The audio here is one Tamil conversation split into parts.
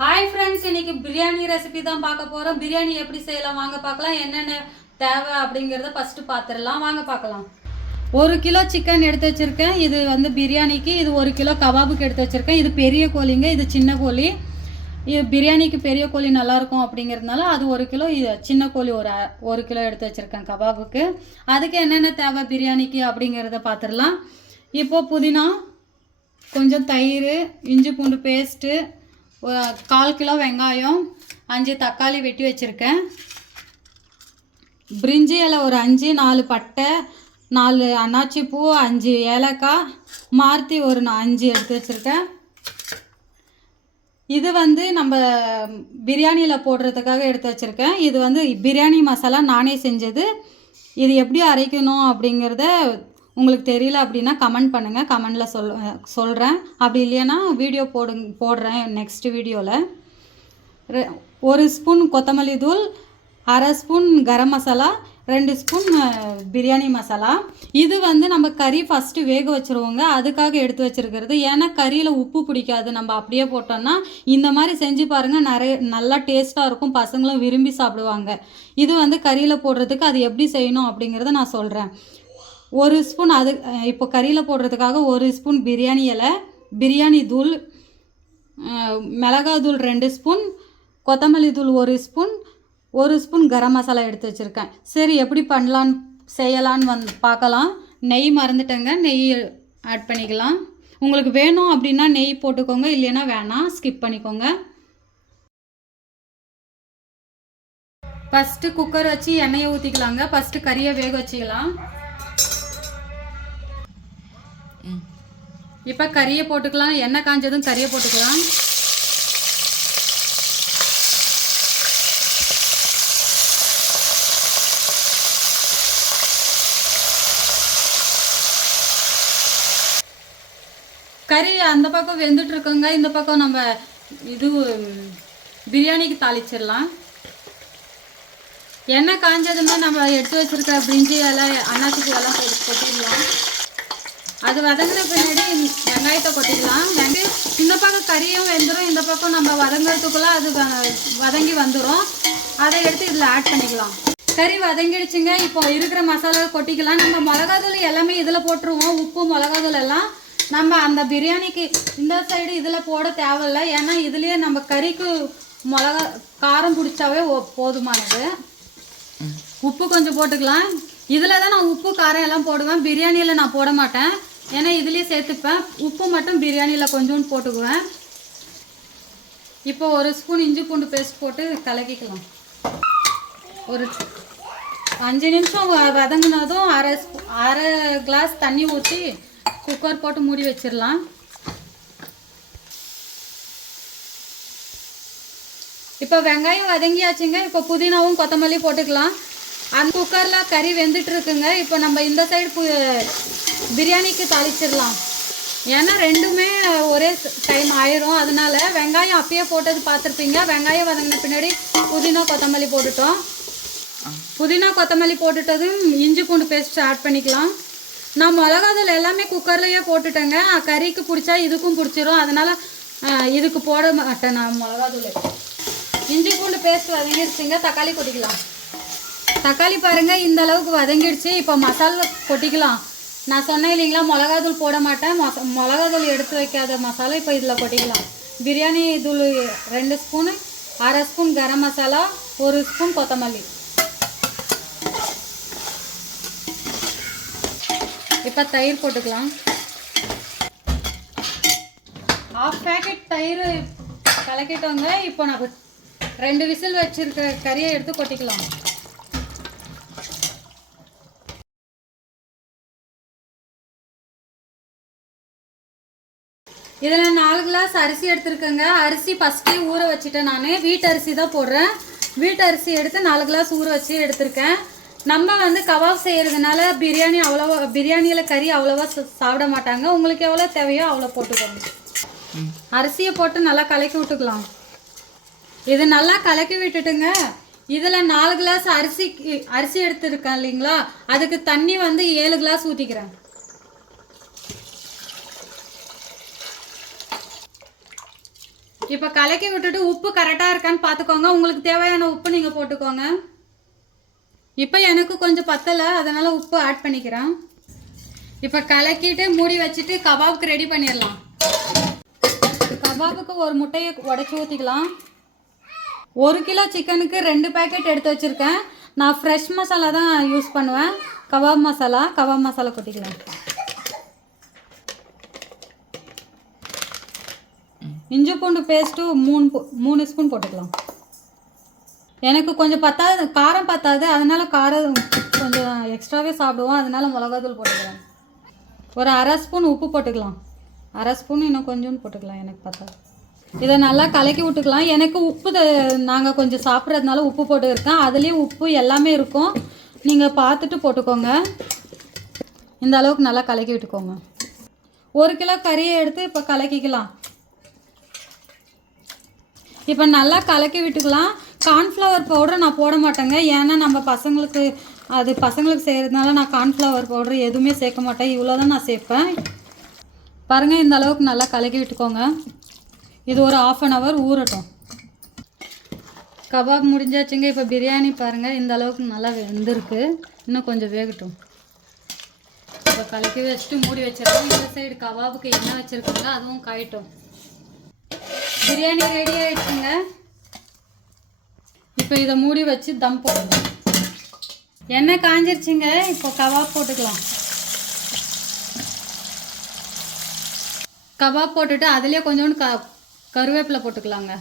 हाय फ्रेंड्स इनकी बिरयानी रेसिपी தான் பார்க்க போறோம். பிரியாணி எப்படி செய்யலாம் வாங்க பார்க்கலாம். என்னென்ன தேவை அப்படிங்கறத ஃபர்ஸ்ட் பாத்துறலாம். வாங்க பார்க்கலாம். 1 கிலோ சிக்கன் எடுத்து வச்சிருக்கேன். இது வந்து பிரியாணிக்கு. இது 1 கிலோ கபாபுக்கு எடுத்து வச்சிருக்கேன். இது பெரிய கோழிங்க, இது சின்ன கோழி. இது பிரியாணிக்கு பெரிய கோழி நல்லா இருக்கும் அப்படிங்கிறதுனால அது 1 கிலோ, இது சின்ன கோழி ஒரு கிலோ எடுத்து வச்சிருக்கேன் கபாபுக்கு. அதுக்கு என்னென்ன தேவை பிரியாணிக்கு அப்படிங்கறத பாத்துறலாம். இப்போ புதினா, கொஞ்சம் தயிர், இஞ்சி பூண்டு பேஸ்ட், 1/4 கிலோ வெங்காயம், 5 தக்காளி வெட்டி வச்சுருக்கேன். பிரிஞ்சி இலை ஒரு 5, 4 பட்டை, 4 அன்னாச்சி பூ, 5 ஏலக்காய், மார்த்தி ஒரு 5 எடுத்து வச்சுருக்கேன். இது வந்து நம்ம பிரியாணியில் போடுறதுக்காக எடுத்து வச்சுருக்கேன். இது வந்து பிரியாணி மசாலா நானே செஞ்சது. இது எப்படி அரைக்கணும் அப்படிங்கிறத உங்களுக்கு தெரியல அப்படின்னா கமெண்ட் பண்ணுங்கள். கமெண்டில் சொல்கிறேன். அப்படி இல்லைன்னா வீடியோ போடுறேன் நெக்ஸ்ட் வீடியோவில். 1 ஸ்பூன் கொத்தமல்லி தூள், 1/2 ஸ்பூன் கரம் மசாலா, 2 ஸ்பூன் பிரியாணி மசாலா. இது வந்து நம்ம கறி ஃபஸ்ட்டு வேக வச்சுருவோங்க, அதுக்காக எடுத்து வச்சுருக்கிறது. ஏன்னா கறியில் உப்பு பிடிக்காது, நம்ம அப்படியே போட்டோம்னா. இந்த மாதிரி செஞ்சு பாருங்கள், நல்லா டேஸ்ட்டாக இருக்கும், பசங்களும் விரும்பி சாப்பிடுவாங்க. இது வந்து கறியில் போடுறதுக்கு அது எப்படி செய்யணும் அப்படிங்கிறத நான் சொல்கிறேன். 1 ஸ்பூன் அது இப்போ கறியில் போடுறதுக்காக 1 ஸ்பூன் பிரியாணி இலை, பிரியாணி தூள், மிளகாய் தூள் 2 ஸ்பூன், கொத்தமல்லி தூள் 1 ஸ்பூன், 1 ஸ்பூன் கரம் மசாலா எடுத்து வச்சுருக்கேன். சரி எப்படி செய்யலான்னு பார்க்கலாம். நெய் மறந்துட்டேங்க, நெய் ஆட் பண்ணிக்கலாம். உங்களுக்கு வேணும் அப்படின்னா நெய் போட்டுக்கோங்க, இல்லைன்னா வேணாம், ஸ்கிப் பண்ணிக்கோங்க. ஃபஸ்ட்டு குக்கர் வச்சு எண்ணெயை ஊற்றிக்கலாங்க. ஃபஸ்ட்டு கறியை வேக வச்சுக்கலாம். இப்போ கறியை போட்டுக்கலாம். எண்ணெய் காஞ்சதும் கறியை போட்டுக்கலாம். கறி அந்த பக்கம் வெந்துட்டு இருக்குங்க, இந்த பக்கம் நம்ம இது பிரியாணிக்கு தாளிச்சிடலாம். எண்ணெய் காஞ்சதுமே நம்ம எடுத்து வச்சிருக்க பிரிஞ்சி இலை, அன்னாச்சி எல்லாம் கொட்டிடலாம். அது வதங்கின பின்னாடி வெங்காயத்தை கொட்டிடலாம். இந்த பக்கம் கறியும் வெந்துடும், இந்த பக்கம் நம்ம வதங்கிறதுக்குள்ள அது வதங்கி வந்துடும். அதை எடுத்து இதில் ஆட் பண்ணிக்கலாம். கறி வதங்கிடுச்சுங்க. இப்போ இருக்கிற மசாலா கொட்டிக்கலாம். நம்ம மிளகாத்தூள் எல்லாமே இதில் போட்டுருவோம். உப்பு மிளகாத்தூள் எல்லாம் நம்ம அந்த பிரியாணிக்கு இந்த சைடு இதில் போட தேவையில்லை. ஏன்னா இதுலேயே நம்ம கறிக்கு மிளகா காரம் பிடிச்சாவே போதுமானது. உப்பு கொஞ்சம் போட்டுக்கலாம். இதில் தான் நான் உப்பு காரம் எல்லாம் போடுவேன், பிரியாணியில் நான் போட மாட்டேன். ஏன்னா இதுலேயே சேர்த்துப்பேன். உப்பு மட்டும் பிரியாணியில் கொஞ்சோண்டு போட்டுக்குவேன். இப்போ 1 ஸ்பூன் இஞ்சி பூண்டு பேஸ்ட் போட்டு கலக்கிக்கலாம். ஒரு 5 நிமிஷம் வதங்கினதும் அரை கிளாஸ் தண்ணி ஊற்றி குக்கர் போட்டு மூடி வச்சிடலாம். இப்போ வெங்காயம் வதங்கியாச்சுங்க. இப்போ புதினாவும் கொத்தமல்லி போட்டுக்கலாம். அந்த குக்கரில் கறி வெந்துட்டு இருக்குங்க. இப்போ நம்ம இந்த சைடு பிரியாணிக்கு தாளிச்சிடலாம். ஏன்னா ரெண்டுமே ஒரே டைம் ஆயிரும். அதனால வெங்காயம் அப்பயே போட்டது பார்த்துருப்பீங்க. வெங்காயம் வதங்கின பின்னாடி புதினா கொத்தமல்லி போட்டுட்டோம். புதினா கொத்தமல்லி போட்டுட்டதும் இஞ்சி பூண்டு பேஸ்ட் ஆட் பண்ணிக்கலாம். நான் மிளகாத்தூள் எல்லாமே குக்கர்லேயே போட்டுட்டேங்க. கறிக்கு பிடிச்சா இதுக்கும் பிடிச்சிரும், அதனால் இதுக்கு போட மாட்டேன் நான் மிளகாத்தூள். இஞ்சி பூண்டு பேஸ்ட் வதங்கிடுச்சுங்க. தக்காளி கொட்டிக்கலாம். தக்காளி பாருங்கள் இந்த அளவுக்கு வதங்கிடுச்சு. இப்போ மசாலா கொட்டிக்கலாம். நான் சொன்னேன் இல்லைங்களா, மிளகாத்தூள் போட மாட்டேன். மிளகாத்தூள் எடுத்து வைக்காத மசாலா இப்போ இதில் கொட்டிக்கலாம். பிரியாணி தூள் 2 spoon, 1/2 spoon garam masala, 1 spoon கொத்தமல்லி. இப்போ தயிர் போட்டுக்கலாம். 1/2 பேக்கெட் தயிர் கலக்கிட்டோங்க. இப்போ நான் 2 விசில் வச்சுருக்க கறியை எடுத்து கொட்டிக்கலாம். இதில் 4 கிளாஸ் அரிசி எடுத்துருக்கேங்க. அரிசி ஃபஸ்ட்டே ஊற வச்சுட்டேன். நான் வீட்டு அரிசி தான் போடுறேன். வீட்டு அரிசி எடுத்து 4 கிளாஸ் ஊற வச்சு எடுத்திருக்கேன். நம்ம வந்து கபாப் செய்கிறதுனால பிரியாணியில் கறி அவ்வளோவா சாப்பிட மாட்டாங்க. உங்களுக்கு எவ்வளோ தேவையோ அவ்வளோ போட்டுக்கோங்க. அரிசியை போட்டு நல்லா கலக்கி விட்டுக்கலாம். இது நல்லா கலக்கி விட்டுட்டுங்க. இதில் 4 கிளாஸ் அரிசி எடுத்துருக்கேன் இல்லைங்களா, அதுக்கு தண்ணி வந்து 7 கிளாஸ் ஊற்றிக்கிறேன். இப்போ கலக்கி விட்டுட்டு உப்பு கரெக்டாக இருக்கான்னு பார்த்துக்கோங்க. உங்களுக்கு தேவையான உப்பு நீங்கள் போட்டுக்கோங்க. இப்போ எனக்கு கொஞ்சம் பத்தலை, அதனால் உப்பு ஆட் பண்ணிக்கிறேன். இப்போ கலக்கிட்டு மூடி வச்சுட்டு கபாபுக்கு ரெடி பண்ணிடலாம். கபாபுக்கு ஒரு முட்டையை உடச்சி ஊற்றிக்கலாம். 1 கிலோ சிக்கனுக்கு 2 பேக்கெட் எடுத்து வச்சுருக்கேன். நான் ஃப்ரெஷ் மசாலா தான் யூஸ் பண்ணுவேன். கபாப் மசாலா கொட்டிக்கலாம். இஞ்சி பூண்டு பேஸ்ட்டு 3 ஸ்பூன் போட்டுக்கலாம். எனக்கு கொஞ்சம் காரம் பத்தாது, அதனால காரம் கொஞ்சம் எக்ஸ்ட்ராவே சாப்பிடுவோம், அதனால மிளகாத்தூள் போட்டுக்கலாம். ஒரு 1/2 ஸ்பூன் உப்பு போட்டுக்கலாம். 1/2 ஸ்பூன் இன்னும் கொஞ்சோன்னு போட்டுக்கலாம், எனக்கு பத்தாது. இதை நல்லா கலக்கி விட்டுக்கலாம். எனக்கு உப்பு நாங்கள் கொஞ்சம் சாப்பிட்றதுனால உப்பு போட்டுருக்கேன். அதுலேயும் உப்பு எல்லாமே இருக்கும், நீங்கள் பார்த்துட்டு போட்டுக்கோங்க. இந்த அளவுக்கு நல்லா கலக்கி விட்டுக்கோங்க. 1 கிலோ கறியை எடுத்து இப்போ கலக்கிக்கலாம். இப்போ நல்லா கலக்கி விட்டுக்கலாம். கார்ன்ஃப்ளவர் பவுடரை நான் போட மாட்டேங்க, ஏன்னா நம்ம பசங்களுக்கு செய்கிறதுனால நான் கார்ன்ஃப்ளவர் பவுடர் எதுவுமே சேர்க்க மாட்டேன். இவ்வளோ தான் நான் சேர்ப்பேன். பாருங்கள், இந்த அளவுக்கு நல்லா கலக்கி விட்டுக்கோங்க. இது ஒரு 1/2 hour ஊறட்டும். கபாப் முடிஞ்சாச்சுங்க. இப்போ பிரியாணி பாருங்கள், இந்த அளவுக்கு நல்லா வெந்திருக்கு. இன்னும் கொஞ்சம் வேகட்டும். இப்போ கலக்கி வச்சுட்டு மூடி வச்சிடலாம். இந்த சைடு கபாபுக்கு என்ன வச்சுருக்காங்க அதுவும் காயட்டும். பிரியாணி ரெடி ஆகிடுச்சுங்க. இப்போ இதை மூடி வச்சு தம் போடணும். எண்ணெய் காஞ்சிருச்சுங்க. இப்போ கபாப் போட்டுக்கலாம். கபாப் போட்டுட்டு அதுலேயே கொஞ்சோண்டு கருவேப்பிலை போட்டுக்கலாங்க.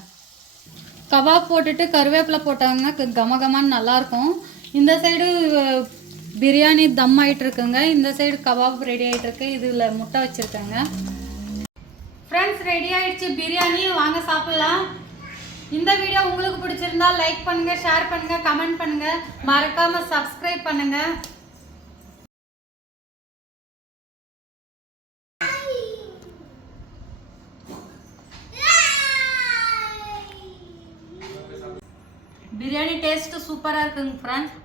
கபாப் போட்டுட்டு கருவேப்பிலை போட்டாங்கன்னா கமகமான்னு நல்லாயிருக்கும். இந்த சைடு பிரியாணி தம் ஆகிட்டுருக்குங்க. இந்த சைடு கபாப் ரெடி ஆகிட்டுருக்கு. இதில் முட்டை வச்சுருக்கேங்க. ஃப்ரெண்ட்ஸ், ரெடி ஆகிடுச்சு பிரியாணி. வாங்க சாப்பிட்லாம். இந்த வீடியோ உங்களுக்கு பிடிச்சிருந்தா லைக் பண்ணுங்கள், ஷேர் பண்ணுங்கள், கமெண்ட் பண்ணுங்கள், மறக்காமல் சப்ஸ்கிரைப் பண்ணுங்கள். பிரியாணி டேஸ்ட்டு சூப்பராக இருக்குங்க ஃப்ரெண்ட்ஸ்.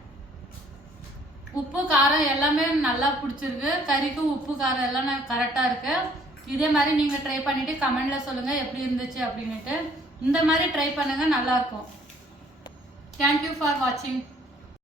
உப்பு காரம் எல்லாமே நல்லா பிடிச்சிருக்கு. கறிக்கு உப்பு காரம் எல்லாம் கரெக்டாக இருக்குது. இதே மாதிரி நீங்கள் ட்ரை பண்ணிவிட்டு கமெண்டில் சொல்லுங்கள் எப்படி இருந்துச்சு அப்படின்ட்டு. இந்த மாதிரி ட்ரை பண்ணுங்கள், நல்லாயிருக்கும். தேங்க்யூ ஃபார் வாட்சிங்.